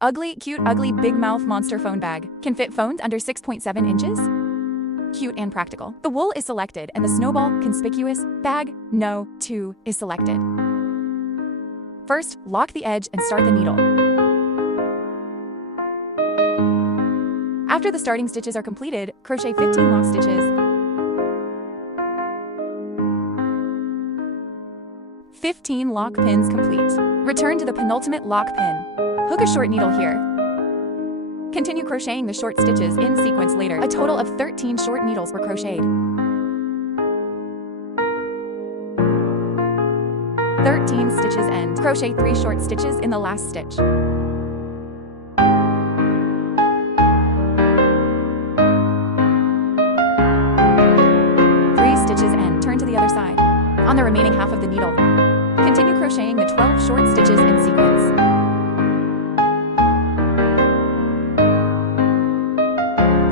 Ugly, cute, ugly, big mouth monster phone bag. Can fit phones under 6.7 inches. Cute and practical. The wool is selected and the snowball, conspicuous, bag, no, 2, is selected. First, lock the edge and start the needle. After the starting stitches are completed, crochet 15 lock stitches. 15 lock pins complete. Return to the penultimate lock pin. Hook a short needle here. Continue crocheting the short stitches in sequence later. A total of 13 short needles were crocheted. 13 stitches end. Crochet 3 short stitches in the last stitch. 3 stitches end. Turn to the other side. On the remaining half of the needle, continue crocheting the 12 short stitches in sequence.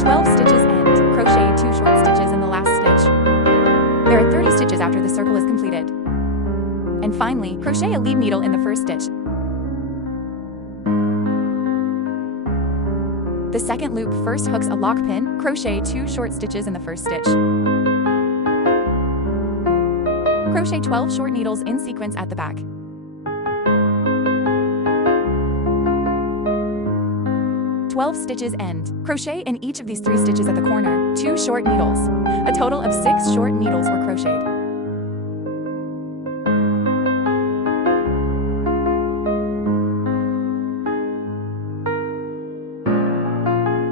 12 stitches end. Crochet 2 short stitches in the last stitch. There are 30 stitches after the circle is completed. And finally, crochet a lead needle in the first stitch. The second loop first hooks a lock pin. Crochet 2 short stitches in the first stitch. Crochet 12 short needles in sequence at the back. Stitches end. Crochet in each of these 3 stitches at the corner, 2 short needles. A total of 6 short needles were crocheted.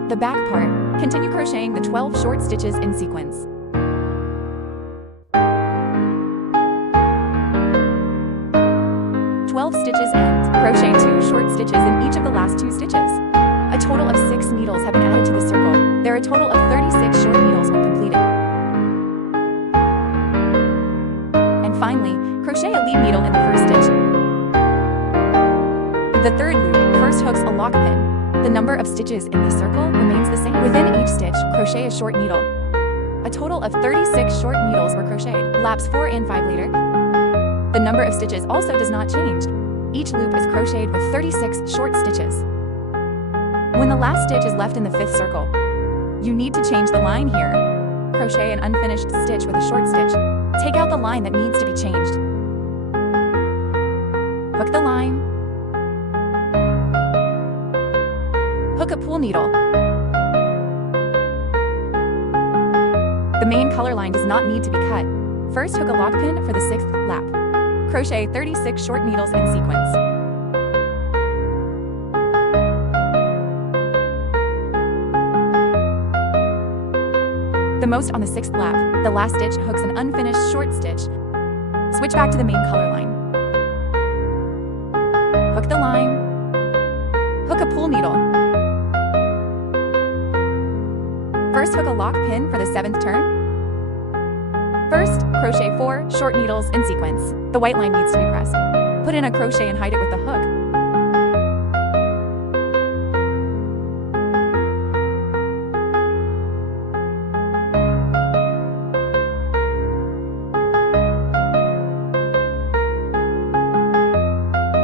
The back part, continue crocheting the 12 short stitches in sequence. Stitches end. Crochet 2 short stitches in each of the last 2 stitches. A total of 6 needles have been added to the circle. There are a total of 36 short needles when completed. And finally, crochet a lead needle in the first stitch. The third loop first hooks a lock pin. The number of stitches in the circle remains the same. Within each stitch, crochet a short needle. A total of 36 short needles were crocheted. Laps 4 and 5 later, the number of stitches also does not change. Each loop is crocheted with 36 short stitches. When the last stitch is left in the 5th circle, you need to change the line here. Crochet an unfinished stitch with a short stitch. Take out the line that needs to be changed. Hook the line. Hook a pool needle. The main color line does not need to be cut. First, hook a lock pin for the 6th lap. Crochet 36 short needles in sequence. The most on the 6th lap, the last stitch hooks an unfinished short stitch. Switch back to the main color line. Hook the line. Hook a pool needle. First, hook a lock pin for the 7th turn. First, crochet 4 short needles in sequence. The white line needs to be pressed. Put in a crochet and hide it with the hook.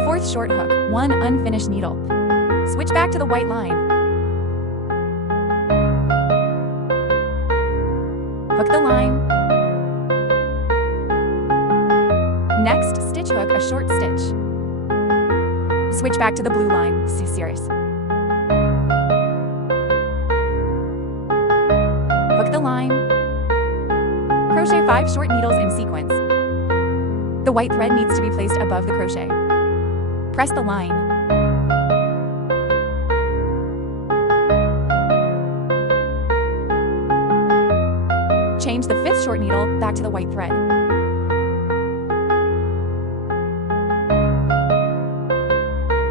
Fourth short hook, 1 unfinished needle. Switch back to the white line. Hook the line. Next, stitch hook a short stitch. Switch back to the blue line. See series. Hook the line. Crochet 5 short needles in sequence. The white thread needs to be placed above the crochet. Press the line. Change the 5th short needle back to the white thread.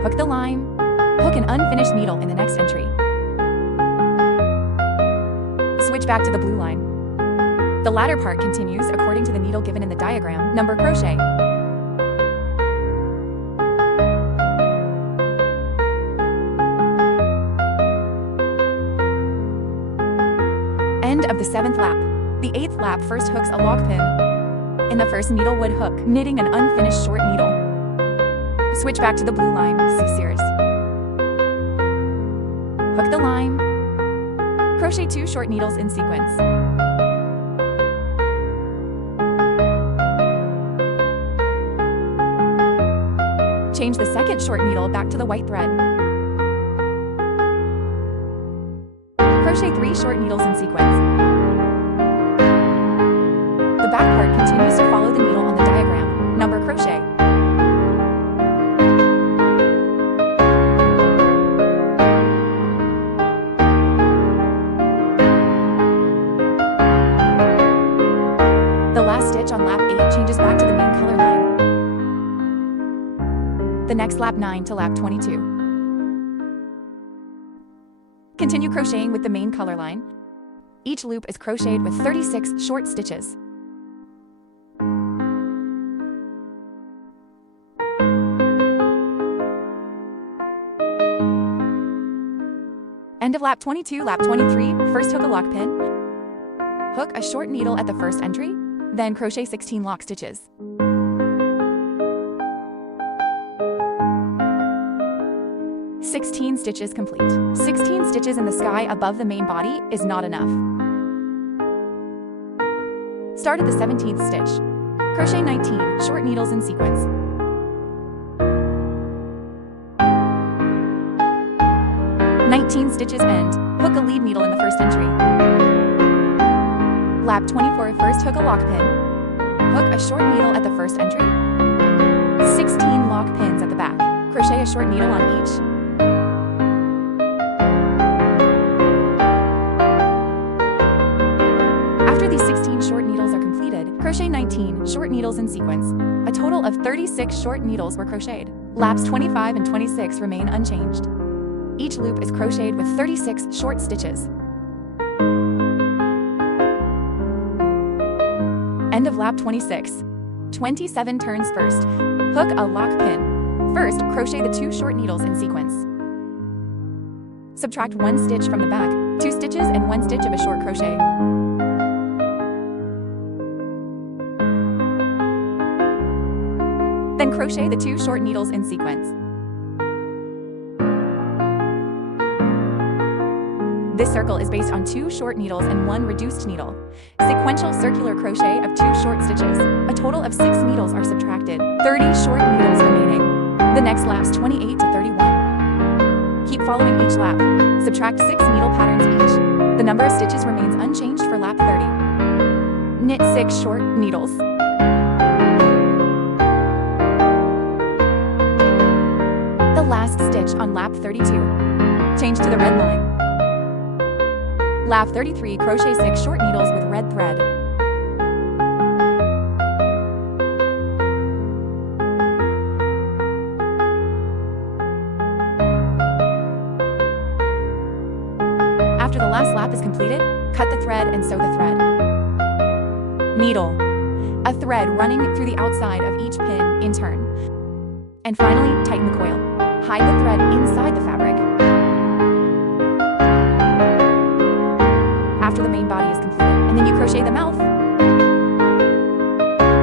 Hook the line. Hook an unfinished needle in the next entry. Switch back to the blue line. The latter part continues according to the needle given in the diagram. Number crochet. End of the 7th lap. The 8th lap first hooks a lock pin in the first needlewood hook, knitting an unfinished short needle. Switch back to the blue line. See series. Hook the line. Crochet 2 short needles in sequence. Change the second short needle back to the white thread. Crochet 3 short needles in sequence. The back part continues to follow the needle on the diagram. Number crochet. The last stitch on lap 8 changes back to the main color line. The next lap 9 to lap 22. Continue crocheting with the main color line. Each loop is crocheted with 36 short stitches. End of lap 22, lap 23, first hook a lock pin. Hook a short needle at the first entry, then crochet 16 lock stitches. "16 stitches complete. 16 stitches in the sky above the main body is not enough. Start at the 17th stitch. Crochet 19 short needles in sequence. "19 stitches end. Hook a lead needle in the first entry. Lap 24, first hook a lock pin. Hook a short needle at the first entry. 16 lock pins at the back. Crochet a short needle on each. After these 16 short needles are completed, crochet 19 short needles in sequence. A total of 36 short needles were crocheted. Laps 25 and 26 remain unchanged. Each loop is crocheted with 36 short stitches. End of lap 26. 27 turns first. Hook a lock pin. First, crochet the 2 short needles in sequence. Subtract 1 stitch from the back, 2 stitches and 1 stitch of a short crochet. Then crochet the 2 short needles in sequence. This circle is based on 2 short needles and 1 reduced needle. Sequential circular crochet of 2 short stitches. A total of 6 needles are subtracted. 30 short needles remaining. The next laps 28 to 31. Keep following each lap. Subtract 6 needle patterns each. The number of stitches remains unchanged for lap 30. Knit 6 short needles. The last stitch on lap 32. Change to the red line. Lap 33, crochet 6 short needles with red thread. After the last lap is completed, cut the thread and sew the thread. Needle. A thread running through the outside of each pin in turn. And finally, tighten the coil. Hide the thread inside the fabric. After the main body is completed, and then you crochet the mouth.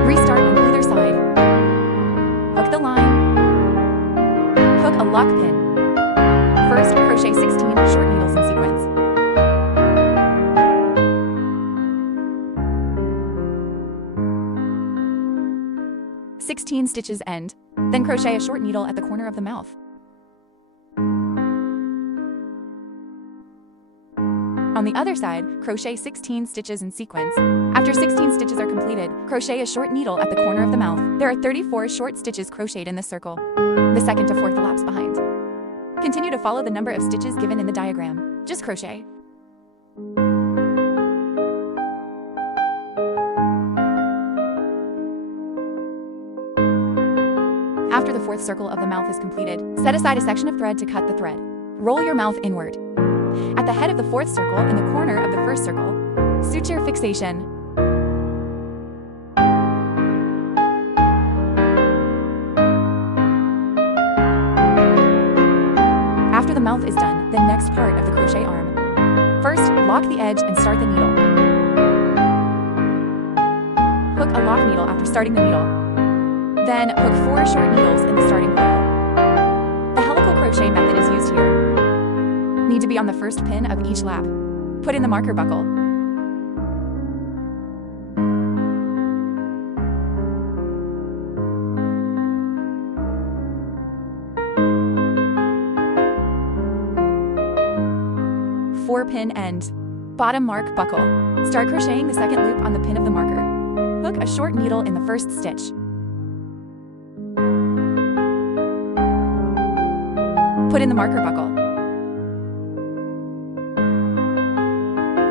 Restart on either side. Hook the line. Hook a lock pin. First, crochet 16 short needles in sequence. "16 stitches end. Then crochet a short needle at the corner of the mouth. On the other side, crochet 16 stitches in sequence. After 16 stitches are completed, crochet a short needle at the corner of the mouth. There are 34 short stitches crocheted in this circle. The second to fourth laps behind. Continue to follow the number of stitches given in the diagram. Just crochet. After the fourth circle of the mouth is completed, set aside a section of thread to cut the thread. Roll your mouth inward. At the head of the fourth circle in the corner of the first circle, suture fixation. After the mouth is done, the next part of the crochet arm. First, lock the edge and start the needle. Hook a lock needle after starting the needle. Then hook 4 short needles in the starting coil. The helical crochet method is used here. Need to be on the first pin of each lap. Put in the marker buckle. Four-pin end. Bottom mark buckle. Start crocheting the second loop on the pin of the marker. Hook a short needle in the first stitch. Put in the marker buckle.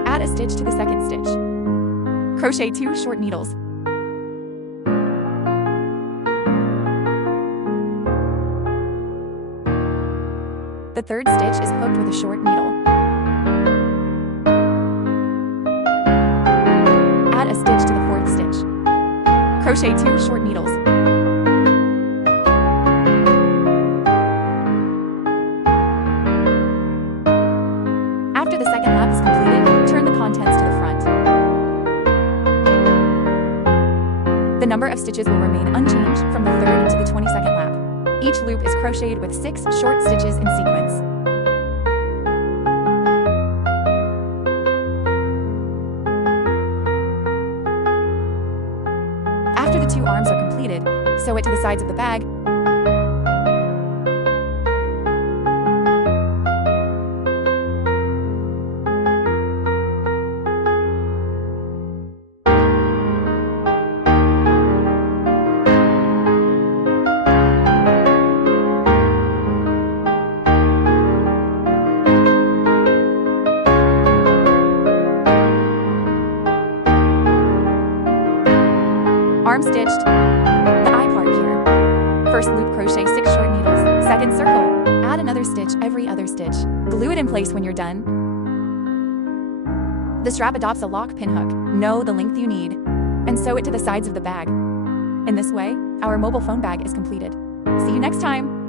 Add a stitch to the second stitch. Crochet 2 short needles. The third stitch is hooked with a short needle. Add a stitch to the fourth stitch. Crochet 2 short needles. After the second lap is completed, turn the contents to the front. The number of stitches will remain unchanged from the 3rd to the 22nd lap. Each loop is crocheted with 6 short stitches in sequence. After the 2 arms are completed, sew it to the sides of the bag. Arm stitched. The eye part here. First loop, crochet 6 short needles. Second circle. Add another stitch every other stitch. Glue it in place when you're done. The strap adopts a lock pin hook. Know the length you need. And sew it to the sides of the bag. In this way, our mobile phone bag is completed. See you next time!